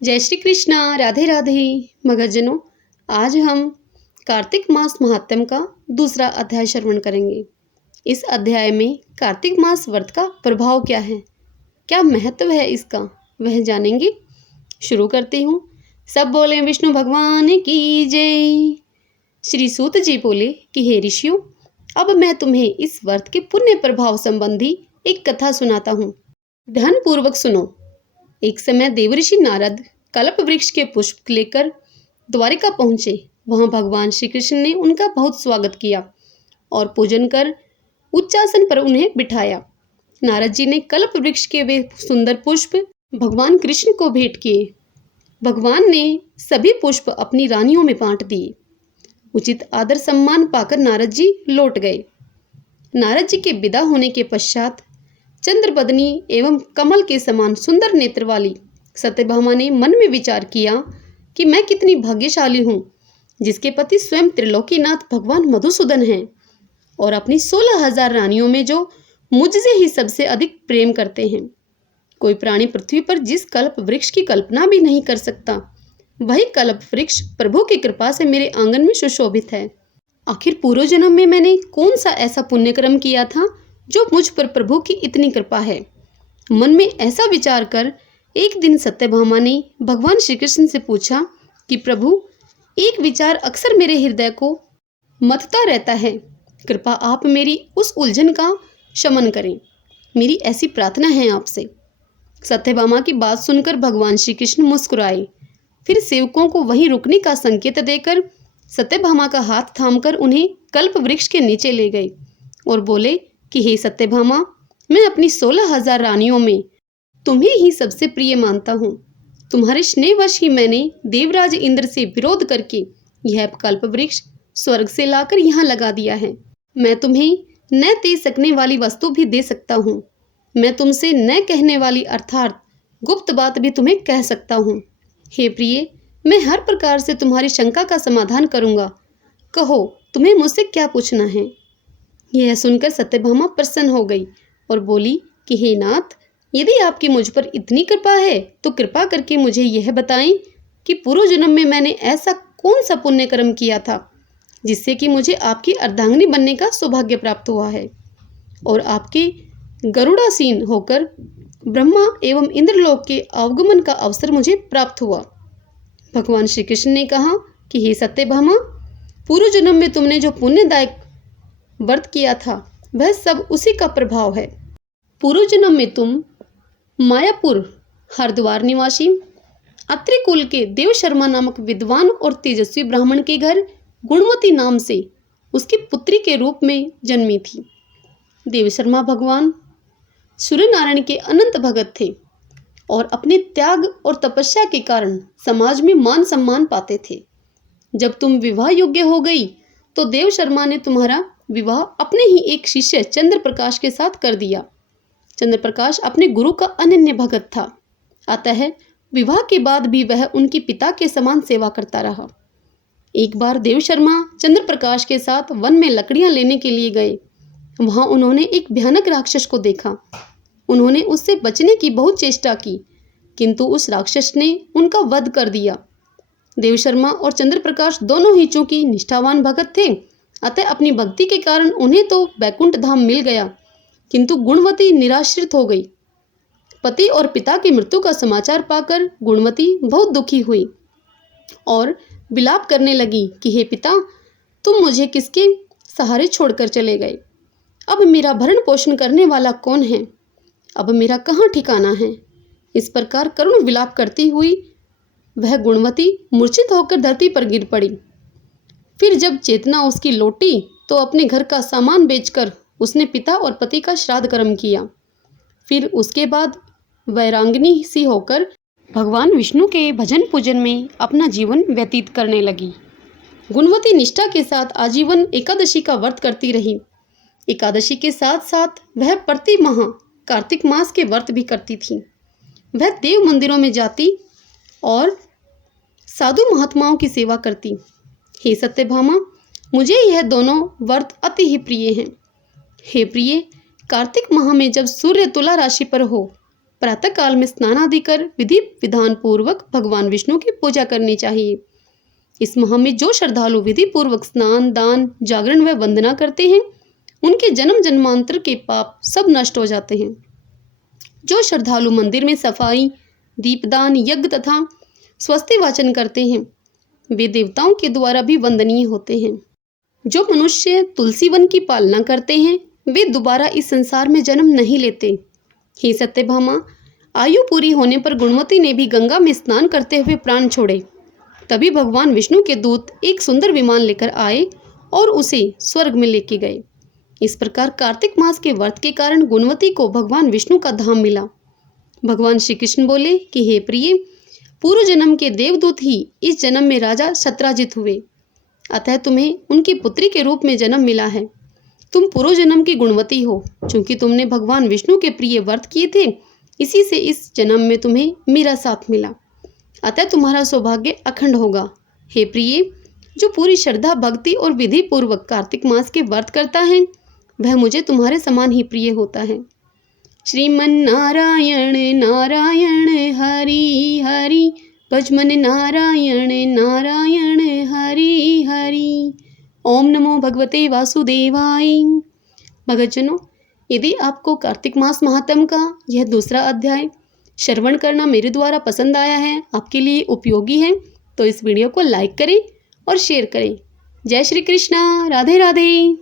जय श्री कृष्णा, राधे राधे। भक्तजनों, आज हम कार्तिक मास महात्म्य का दूसरा अध्याय श्रवण करेंगे। इस अध्याय में कार्तिक मास व्रत का प्रभाव क्या है, क्या महत्व है इसका, वह जानेंगे। शुरू करती हूँ। सब बोले विष्णु भगवान की जय। श्री सूत जी बोले कि हे ऋषियों, अब मैं तुम्हें इस व्रत के पुण्य प्रभाव संबंधी एक कथा सुनाता हूँ। ध्यानपूर्वक सुनो। एक समय देवऋषि नारद कल्प वृक्ष के पुष्प लेकर द्वारिका पहुंचे। वहां भगवान श्री कृष्ण ने उनका बहुत स्वागत किया और पूजन कर उच्चासन पर उन्हें बिठाया। नारद जी ने कल्प वृक्ष के वे सुंदर पुष्प भगवान कृष्ण को भेंट किए। भगवान ने सभी पुष्प अपनी रानियों में बांट दिए। उचित आदर सम्मान पाकर नारद जी लौट गए। नारद जी के विदा होने के पश्चात चंद्रबदनी एवं कमल के समान सुंदर नेत्र वाली सत्यभामा ने मन में विचार किया कि मैं कितनी भाग्यशाली हूँ, जिसके पति स्वयं त्रिलोकीनाथ भगवान मधुसूदन हैं और अपनी 16,000 रानियों में जो मुझसे ही सबसे अधिक प्रेम करते हैं। कोई प्राणी पृथ्वी पर जिस कल्प वृक्ष की कल्पना भी नहीं कर सकता, वही कल्प वृक्ष प्रभु की कृपा से मेरे आंगन में सुशोभित है। आखिर पूर्व जन्म में मैंने कौन सा ऐसा पुण्यकर्म किया था जो मुझ पर प्रभु की इतनी कृपा है। मन में ऐसा विचार कर एक दिन सत्यभामा ने भगवान श्री कृष्ण से पूछा कि प्रभु, एक विचार अक्सर मेरे हृदय को मथता रहता है, कृपा आप मेरी उस उलझन का शमन करें। मेरी ऐसी प्रार्थना है आपसे। सत्यभामा की बात सुनकर भगवान श्री कृष्ण मुस्कुराए। फिर सेवकों को वहीं रुकने का संकेत देकर सत्यभामा का हाथ थामकर उन्हें कल्प वृक्ष के नीचे ले गए और बोले कि हे सत्यभामा, मैं अपनी 16,000 रानियों में तुम्हें ही सबसे प्रिय मानता हूँ। तुम्हारे स्नेहवश ही मैंने देवराज इंद्र से विरोध करके यह कल्प वृक्ष स्वर्ग से लाकर यहाँ लगा दिया है। मैं तुम्हें न दे सकने वाली वस्तु भी दे सकता हूँ। मैं तुमसे न कहने वाली अर्थात गुप्त बात भी तुम्हें कह सकता हूँ। हे प्रिय, मैं हर प्रकार से तुम्हारी शंका का समाधान करूँगा। कहो, तुम्हें मुझसे क्या पूछना है। यह सुनकर सत्यभामा प्रसन्न हो गई और बोली कि हे नाथ, यदि आपकी मुझ पर इतनी कृपा है तो कृपा करके मुझे यह बताएं कि पूर्व जन्म में मैंने ऐसा कौन सा पुण्य कर्म किया था जिससे कि मुझे आपकी अर्धांगिनी बनने का सौभाग्य प्राप्त हुआ है और आपके गरुड़ासीन होकर ब्रह्मा एवं इंद्रलोक के आगमन का अवसर मुझे प्राप्त हुआ। भगवान श्री कृष्ण ने कहा कि हे सत्यभामा, पूर्व जन्म में तुमने जो पुण्यदायक व्रत किया था वह सब उसी का प्रभाव है। पूर्व जन्म में तुम मायापुर हरिद्वार निवासी अत्रि कुल के देव शर्मा नामक विद्वान और तेजस्वी ब्राह्मण के घर गुणवती नाम से उसकी पुत्री के रूप में जन्मी थी। देव शर्मा भगवान सूर्य नारायण के अनंत भगत थे और अपने त्याग और तपस्या के कारण समाज में मान सम्मान पाते थे। जब तुम विवाह योग्य हो गई तो देव शर्मा ने तुम्हारा विवाह अपने ही एक शिष्य चंद्र प्रकाश के साथ कर दिया। चंद्र प्रकाश अपने गुरु का अनन्य भगत था, अतः विवाह के बाद भी वह उनके पिता के समान सेवा करता रहा। एक बार देव शर्मा चंद्र प्रकाश के साथ वन में लकड़ियां लेने के लिए गए। वहां उन्होंने एक भयानक राक्षस को देखा। उन्होंने उससे बचने की बहुत चेष्टा की, किंतु उस राक्षस ने उनका वध कर दिया। देव शर्मा और चंद्र प्रकाश दोनों ही चूंकि निष्ठावान भगत थे, अतः अपनी भक्ति के कारण उन्हें तो बैकुंठ धाम मिल गया, किंतु गुणवती निराश्रित हो गई। पति और पिता की मृत्यु का समाचार पाकर गुणवती बहुत दुखी हुई और विलाप करने लगी कि हे पिता, तुम मुझे किसके सहारे छोड़कर चले गए। अब मेरा भरण पोषण करने वाला कौन है, अब मेरा कहाँ ठिकाना है। इस प्रकार करुण विलाप करती हुई वह गुणवती मूर्छित होकर धरती पर गिर पड़ी। फिर जब चेतना उसकी लौटी तो अपने घर का सामान बेचकर उसने पिता और पति का श्राद्ध कर्म किया। फिर उसके बाद वैरांगिनी सी होकर भगवान विष्णु के भजन पूजन में अपना जीवन व्यतीत करने लगी। गुणवती निष्ठा के साथ आजीवन एकादशी का व्रत करती रही। एकादशी के साथ साथ वह प्रति माह कार्तिक मास के व्रत भी करती थी। वह देव मंदिरों में जाती और साधु महात्माओं की सेवा करती। हे सत्यभामा, मुझे यह दोनों व्रत अति ही प्रिय हैं। हे प्रिय, कार्तिक माह में जब सूर्य तुला राशि पर हो प्रातः काल में स्नान आदि कर विधि विधान पूर्वक भगवान विष्णु की पूजा करनी चाहिए। इस माह में जो श्रद्धालु विधि पूर्वक स्नान, दान, जागरण व वंदना करते हैं, उनके जन्म जन्मांतर के पाप सब नष्ट हो जाते हैं। जो श्रद्धालु मंदिर में सफाई, दीपदान, यज्ञ तथा स्वस्ति वाचन करते हैं, वे देवताओं के द्वारा भी वंदनीय होते हैं। जो मनुष्य तुलसी वन की पालना करते हैं, वे दोबारा इस संसार में जन्म नहीं लेते। हे सत्यभामा, आयु पूरी होने पर गुणवती ने भी गंगा में स्नान करते हुए प्राण छोड़े। तभी भगवान विष्णु के दूत एक सुंदर विमान लेकर आए और उसे स्वर्ग में लेके गए। इस प्रकार कार्तिक मास के व्रत के कारण गुणवती को भगवान विष्णु का धाम मिला। भगवान श्री कृष्ण बोले कि हे प्रिय, पूर्व जन्म के देवदूत ही इस जन्म में राजा सत्राजित हुए, अतः तुम्हें उनकी पुत्री के रूप में जन्म मिला है। तुम पूर्व जन्म की गुणवती हो। चूंकि तुमने भगवान विष्णु के प्रिय व्रत किए थे, इसी से इस जन्म में तुम्हें मेरा साथ मिला, अतः तुम्हारा सौभाग्य अखंड होगा। हे प्रिय, जो पूरी श्रद्धा, भक्ति और विधि पूर्वक कार्तिक मास के व्रत करता है, वह मुझे तुम्हारे समान ही प्रिय होता है। श्रीमन नारायण नारायण हरि हरि, भजमन नारायण नारायण हरि हरि। ओम नमो भगवते वासुदेवाय। भक्तजनों, यदि आपको कार्तिक मास महात्म्य का यह दूसरा अध्याय श्रवण करना मेरे द्वारा पसंद आया है, आपके लिए उपयोगी है, तो इस वीडियो को लाइक करें और शेयर करें। जय श्री कृष्णा। राधे राधे।